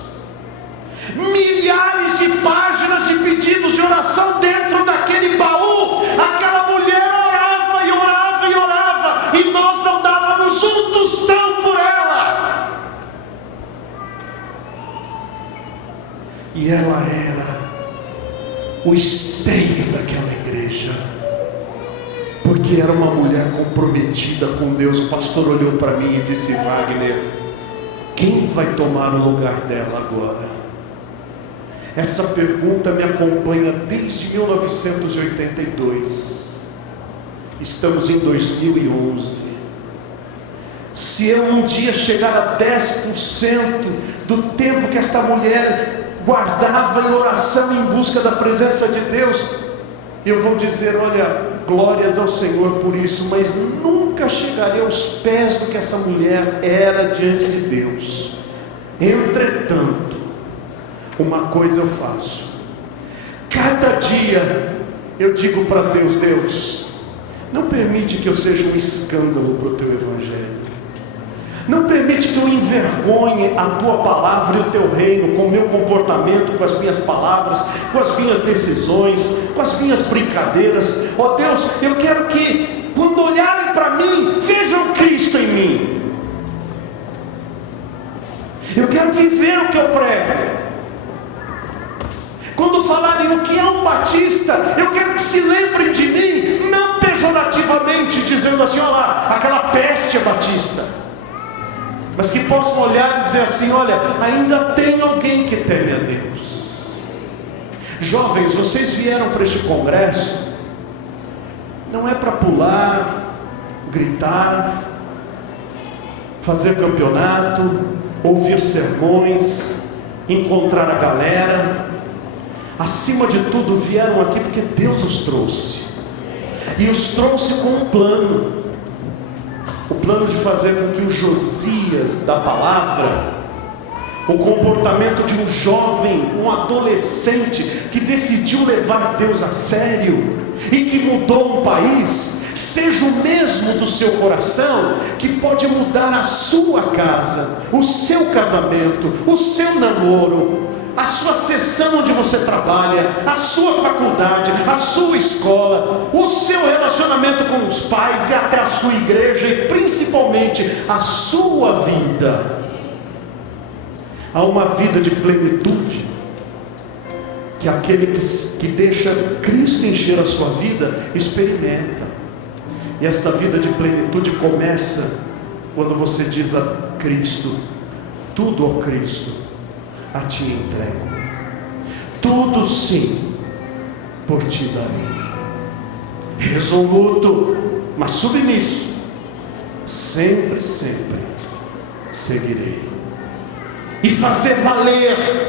Milhares de páginas de pedidos de oração dentro daquele baú. Aquela mulher orava e orava e orava, e nós não dávamos um tostão por ela. E ela era o esteio daquela igreja, porque era uma mulher comprometida com Deus. O pastor olhou para mim e disse, Wagner, quem vai tomar o lugar dela agora? Essa pergunta me acompanha desde 1982. Estamos em 2011. Se eu um dia chegar a 10% do tempo que esta mulher guardava em oração em busca da presença de Deus, eu vou dizer, olha, glórias ao Senhor por isso, mas nunca chegarei aos pés do que essa mulher era diante de Deus. Entretanto, uma coisa eu faço, cada dia eu digo para Deus, Deus, não permite que eu seja um escândalo para o teu evangelho, não permite que eu envergonhe a tua palavra e o teu reino, com o meu comportamento, com as minhas palavras, com as minhas decisões, com as minhas brincadeiras. Ó Deus, eu quero que quando olharem para mim, vejam Cristo em mim. Eu quero viver o que eu prego. Quando falarem o que é um batista, eu quero que se lembrem de mim, não pejorativamente, dizendo assim, olha lá, aquela peste é batista, mas que possam olhar e dizer assim, olha, ainda tem alguém que teme a Deus. Jovens, vocês vieram para este congresso, não é para pular, gritar, fazer campeonato, ouvir sermões, encontrar a galera. Acima de tudo, vieram aqui porque Deus os trouxe, e os trouxe com um plano. O plano de fazer com que o Josias da palavra, o comportamento de um jovem, um adolescente que decidiu levar Deus a sério e que mudou um país, seja o mesmo do seu coração, que pode mudar a sua casa, o seu casamento, o seu namoro, a sua seção onde você trabalha, a sua faculdade, a sua escola, o seu relacionamento com os pais e até a sua igreja, e principalmente a sua vida. Há uma vida de plenitude que aquele que deixa Cristo encher a sua vida experimenta. E esta vida de plenitude começa quando você diz a Cristo, tudo ao Cristo a ti entrego, tudo sim por ti darei. Resoluto, mas submisso, sempre, sempre seguirei. E fazer valer.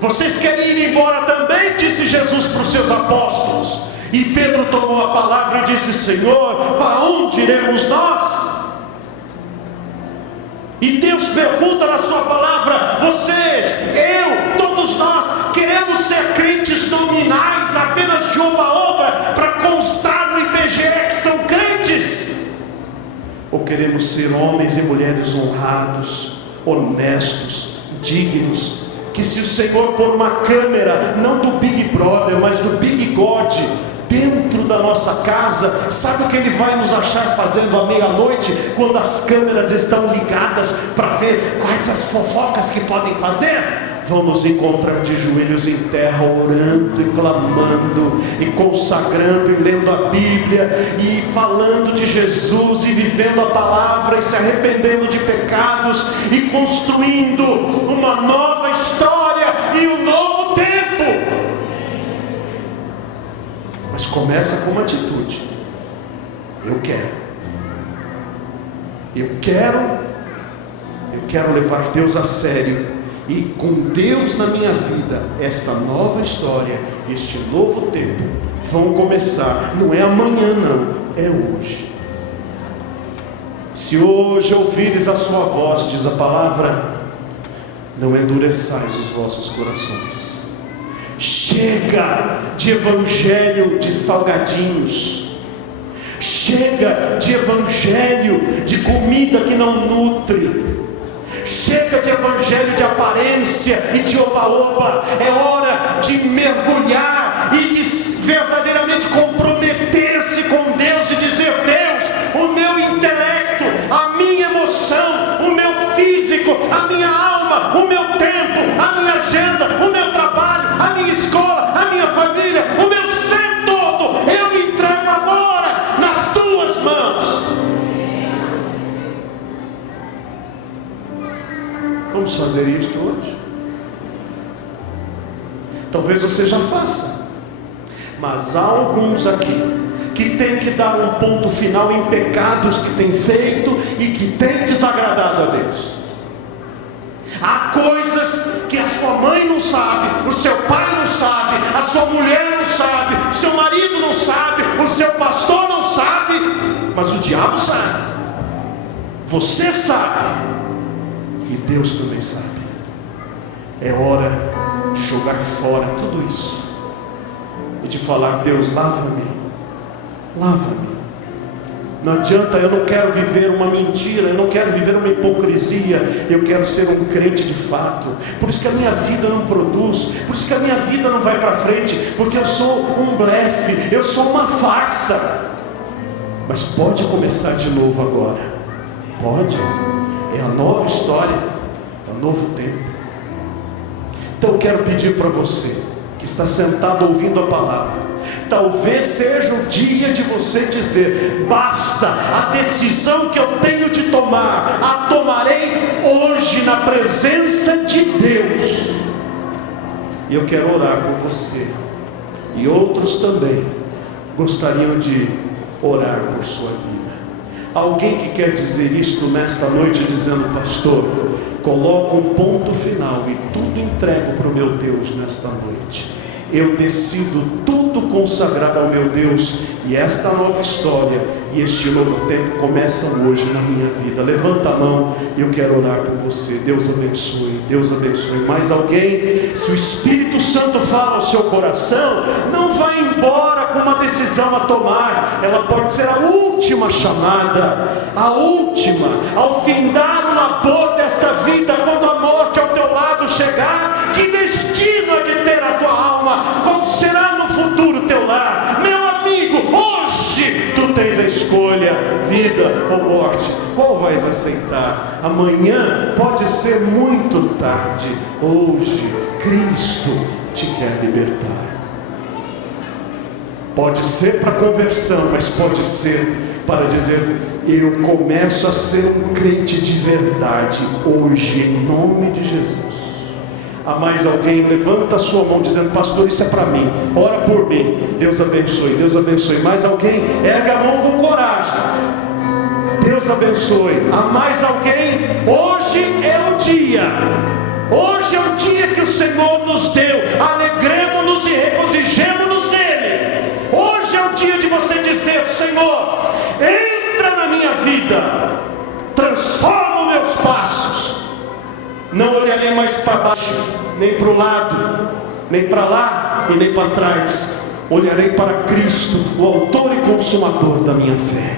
Vocês querem ir embora também? Disse Jesus para os seus apóstolos. E Pedro tomou a palavra e disse, Senhor, para onde iremos nós? E Deus pergunta na sua palavra, vocês, eu, todos nós, queremos ser crentes nominais, apenas de oba-oba, para constar no IBGE que são crentes? Ou queremos ser homens e mulheres honrados, honestos, dignos, que se o Senhor pôr uma câmera, não do Big Brother, mas do Big God, dentro da nossa casa, sabe o que Ele vai nos achar fazendo à meia-noite, quando as câmeras estão ligadas, para ver quais as fofocas que podem fazer? Vão nos encontrar de joelhos em terra, orando e clamando, e consagrando e lendo a Bíblia, e falando de Jesus, e vivendo a palavra, e se arrependendo de pecados, e construindo uma nova história e um novo tempo. Mas começa com uma atitude. Eu quero levar Deus a sério, e com Deus na minha vida, esta nova história, este novo tempo, vão começar. Não é amanhã não, é hoje. Se hoje ouvires a sua voz, diz a palavra, não endureçais os vossos corações. Chega de evangelho de salgadinhos, chega de evangelho de comida que não nutre, chega de evangelho de aparência e de oba-oba. É hora de mergulhar e de verdadeiramente comprometer-se com Deus e dizer: Deus, o meu intelecto, a minha emoção, o meu físico, a minha alma, o meu tempo, a minha agenda, o meu trabalho, a minha escola, a minha família, o meu ser todo, eu entrego agora nas tuas mãos. Vamos fazer isto hoje? Talvez você já faça, mas há alguns aqui que tem que dar um ponto final em pecados que tem feito e que tem desagradado a Deus. Há coisas que a sua mãe não sabe, o seu pai não sabe, a sua mulher não sabe, o seu marido não sabe, o seu pastor não sabe, mas o diabo sabe, você sabe, e Deus também sabe. É hora de jogar fora tudo isso e de falar: Deus, lava-me. Lava-me. Não adianta, eu não quero viver uma mentira, eu não quero viver uma hipocrisia, eu quero ser um crente de fato. Por isso que a minha vida não produz, por isso que a minha vida não vai para frente, porque eu sou um blefe, eu sou uma farsa. Mas pode começar de novo agora, pode, é a nova história, é o novo tempo. Então eu quero pedir para você, que está sentado ouvindo a palavra, talvez seja o dia de você dizer: basta, a decisão que eu tenho de tomar, a tomarei hoje na presença de Deus. E eu quero orar por você, e outros também gostariam de orar por sua vida. Alguém que quer dizer isto nesta noite, dizendo: pastor, coloco um ponto final e tudo entrego para o meu Deus nesta noite. Eu decido tudo consagrar ao meu Deus, e esta nova história e este novo tempo começam hoje na minha vida. Levanta a mão e eu quero orar por você. Deus abençoe, Deus abençoe. Mais alguém? Se o Espírito Santo fala ao seu coração, não vá embora com uma decisão a tomar. Ela pode ser a última chamada, a última, ao findar o labor desta vida, quando a morte ao teu lado chegar. Que destino é de ter a tua alma? Qual será no futuro teu lar? Meu amigo, hoje tu tens a escolha, vida ou morte. Qual vais aceitar? Amanhã pode ser muito tarde. Hoje Cristo te quer libertar. Pode ser para conversão, mas pode ser para dizer: eu começo a ser um crente de verdade hoje, em nome de Jesus. Há mais alguém? Levanta a sua mão dizendo: pastor, isso é para mim, ora por mim. Deus abençoe, Deus abençoe. Mais alguém? Ergue a mão com coragem. Deus abençoe. Há mais alguém? Hoje é o dia. Hoje é o dia que o Senhor nos deu. Alegremos-nos e regozijemos-nos nele. Hoje é o dia de você dizer: Senhor, entra na minha vida, transforma os meus passos. Não olharei mais para baixo, nem para o lado, nem para lá e nem para trás. Olharei para Cristo, o autor e consumador da minha fé.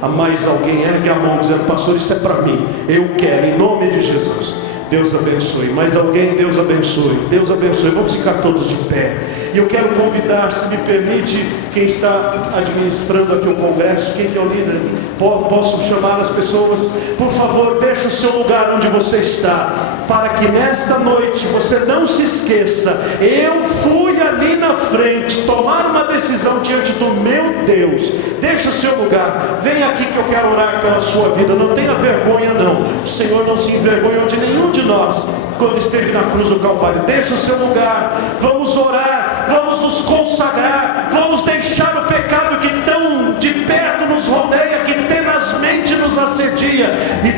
Há mais alguém? Ergue a mão dizendo: pastor, isso é para mim, eu quero, em nome de Jesus. Deus abençoe. Mais alguém? Deus abençoe, Deus abençoe. Vamos ficar todos de pé. E eu quero convidar, se me permite, quem está administrando aqui o congresso, quem que é o líder, posso chamar as pessoas, por favor, deixe o seu lugar onde você está, para que nesta noite você não se esqueça: eu fui ali na frente tomar uma decisão diante do meu Deus. Deixe o seu lugar, vem aqui que eu quero orar pela sua vida. Não tenha vergonha não, o Senhor não se envergonhou de nenhum de nós quando esteve na cruz do Calvário. Deixe o seu lugar, vamos orar, vamos nos consagrar, vamos deixar o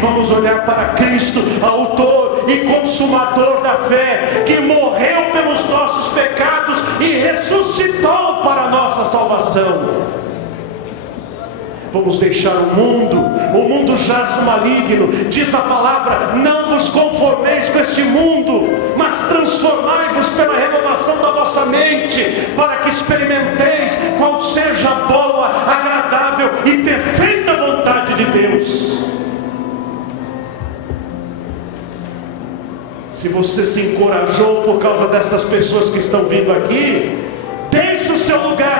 vamos olhar para Cristo, autor e consumador da fé, que morreu pelos nossos pecados e ressuscitou para a nossa salvação. Vamos deixar o mundo jaz no maligno, diz a palavra: não vos conformeis com este mundo, mas transformai-vos pela renovação da vossa mente, para que experimenteis qual seja a boa, agradável e perfeita vontade de Deus. Se você se encorajou por causa dessas pessoas que estão vindo aqui, deixe o seu lugar